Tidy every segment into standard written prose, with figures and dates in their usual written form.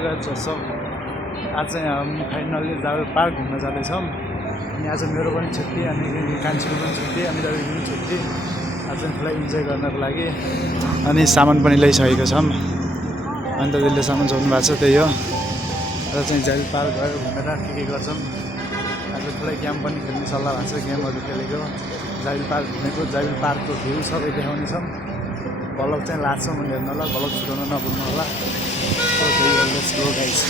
स्वागत छ सब। आज चाहिँ हामी फाइनली जावेल पार्क घुम्न जाँदैछौँ अनि आज मेरो पनि छुट्टी अनि कान्छीको पनि छुट्टी अनि रविको पनि छुट्टी। आज चाहिँ फुल्लै इन्जोय गर्नको लागि अनि सामान पनि ल्याइसकेको छौँ। अन्त त्यसले सामान छोड्नु भएको छ त्यही हो। र चाहिँ जावेल पार्क गएर घुमेर के गर्छौँ। आज पुरै गेम पनि खेल्ने सल्लाह भएको छ। गेमहरू खेलेको जावेल पार्क घुमेको जावेल पार्कको भ्यू सबै देखाउने छौँ। भ्लग चाहिँ लाग्छ भने हेर्नु होला, भ्लग छुटाउन नभुल्नु होला। Let's go guys.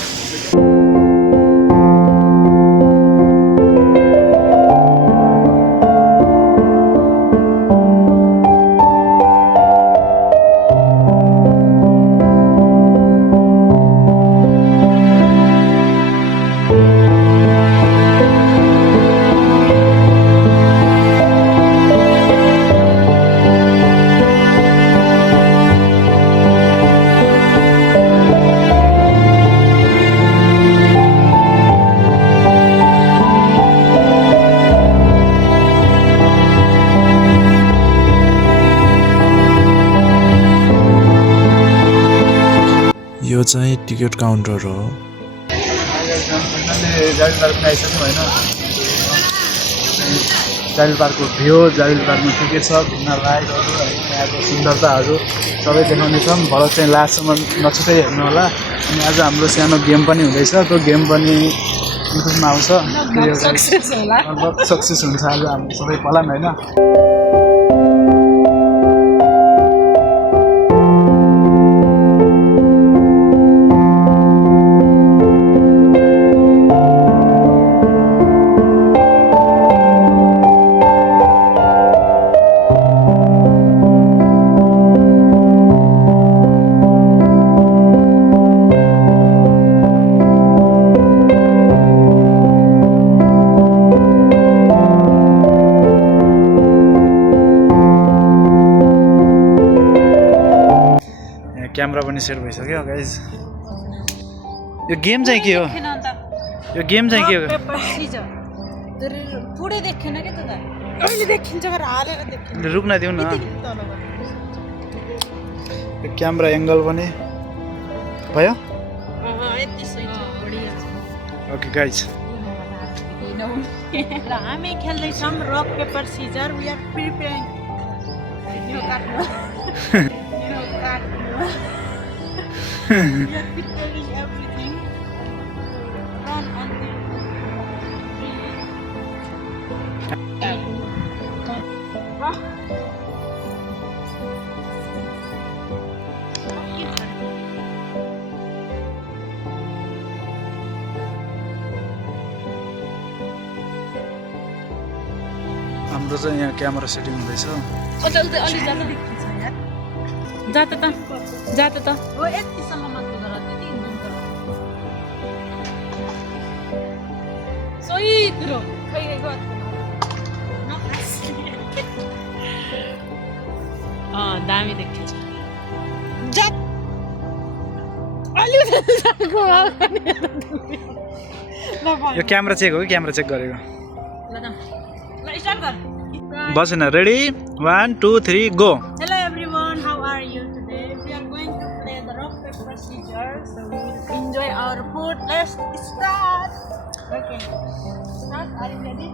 यो चाहिँ टिकट काउन्टर हो। जावेल पार्कमा आइसक्यौँ होइन। जावेल पार्कको भ्यू, जावेल पार्कमा के छ घुम्न लायकहरू होइन, यहाँको सुन्दरताहरू सबै देखाउनेछौँ। भ्लग चाहिँ लास्टसम्म नछुटाइ हेर्नु होला। अनि आज हाम्रो सानो गेम पनि हुँदैछ, त्यो गेम पनि युट्युबमा आउँछ। लगभग सक्सेस हुन्छ आज हाम्रो सबै प्लान होइन। क्यामेरा पनि सेट भइसक्यो गाइज। यो गेम चाहिँ के हो? यो गेम चाहिँ के हो? रुक्न दिउँ न। यो क्यामेरा एङ्गल पनि भयो। ओके गाइज, हामी खेल्दैछौँ rock paper scissor. We are preparing. We are preparing everything. Run until हाम्रो चाहिँ यहाँ क्यामेरा सेटिङ हुँदैछ। जात त हो यतिसम्म मात्र गर त्यति हुन्छ। सोही तिरो खै गयो दामी देखिन्छ। जात अलि यो क्यामेरा चेक हो कि क्यामेरा चेक गरेको? ल स्टार्ट गर। बसेन। Ready 1 2 3 go. Hello everyone, how are you today? We are going to play the rock paper scissors, so we will enjoy our food. Let's start. Okay, start. Are you ready?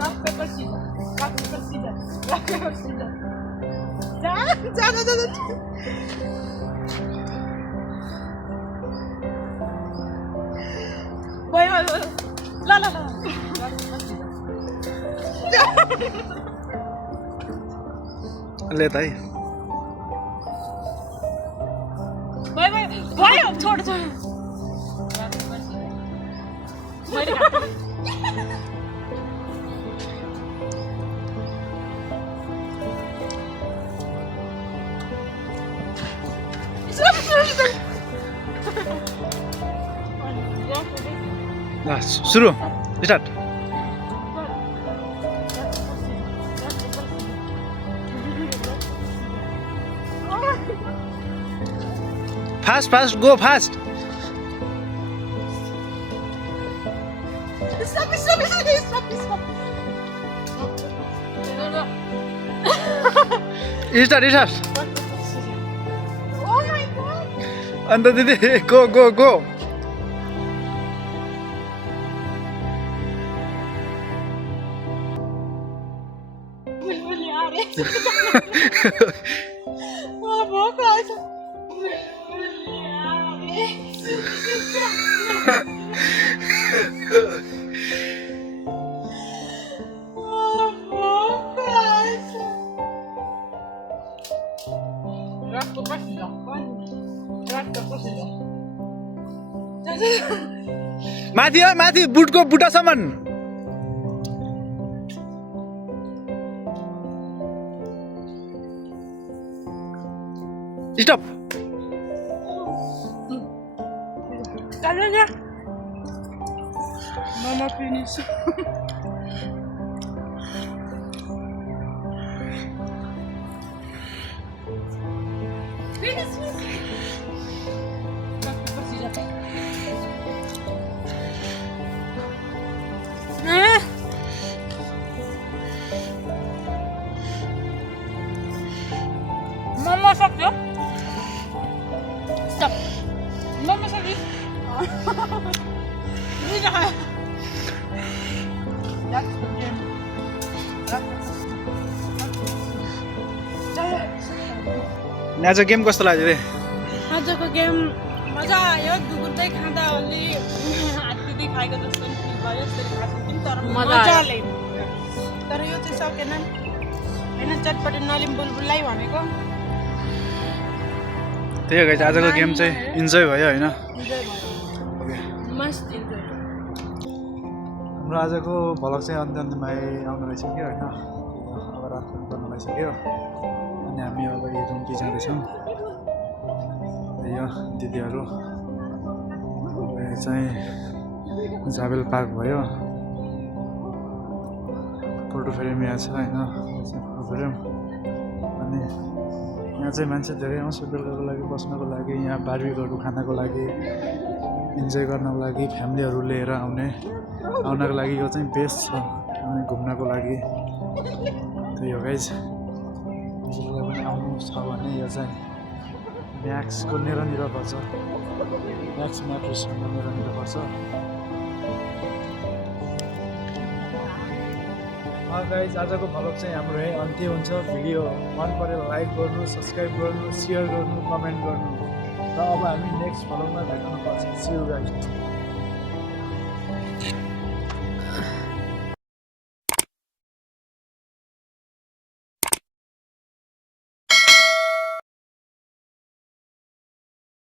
Rock paper scissors. Rock paper scissors. Rock paper scissors. Ja. Boy. La. Rock paper scissors. ले त है। भयो छोड। ल सुरु start. Fast fast go fast. Stop. Start Oh my god. अन्त दिदी go go go अरे भोक लाग्छ माथि हो माथि बुटको बुटासम्म stop Mama finish. Finish. Mama sakit. Stop. Mama sakit. Ini dah. आज गेम कस्तो लाग्यो रे आजको गेम मजा आयो दुगुर्दै खाँदा अलि हात्ती खाएको जस्तो फिल भयो यसरी खाएको थियौँ तर मजाले तर यो चाहिँ सकेन होइन चटपटे नलिम बुलबुललाई भनेको त्यही हो गाइस आजको गेम चाहिँ इन्जोय भयो होइन मस्त इन्जोय हाम्रो आजको भ्लग चाहिँ अन्त्यमा आउनु भइसक्यो होइन अब रात गर्नु भइसक्यो अनि हामी अब यो रुम्की जाँदैछौँ यो दिदीहरू चाहिँ झाबेल पार्क भयो फोटो फ्रेम यहाँ छ होइन फोटो फ्रेम अनि यहाँ चाहिँ मान्छे धेरै आउँछ बेलुकाको लागि बस्नको लागि यहाँ बार्बिक्यूहरू खानको लागि इन्जोय गर्नको लागि फ्यामिलीहरू लिएर आउनको लागि यो चाहिँ बेस्ट छ अनि घुम्नको लागि त्यही हो गाइज जसलाई पनि आउनु छ भने यो चाहिँ म्याक्सको नेरनिर पर्छ म्याक्स म्याट्रेसको नेरनिर पर्छ गाइज आजको भ्लग चाहिँ हाम्रो यही अन्त्य हुन्छ भिडियो मन पऱ्यो लाइक गर्नु सब्सक्राइब गर्नु सेयर गर्नु कमेन्ट गर्नु र अब हामी नेक्स्ट भ्लगमा भेट्नुपर्छ सी यू गाइज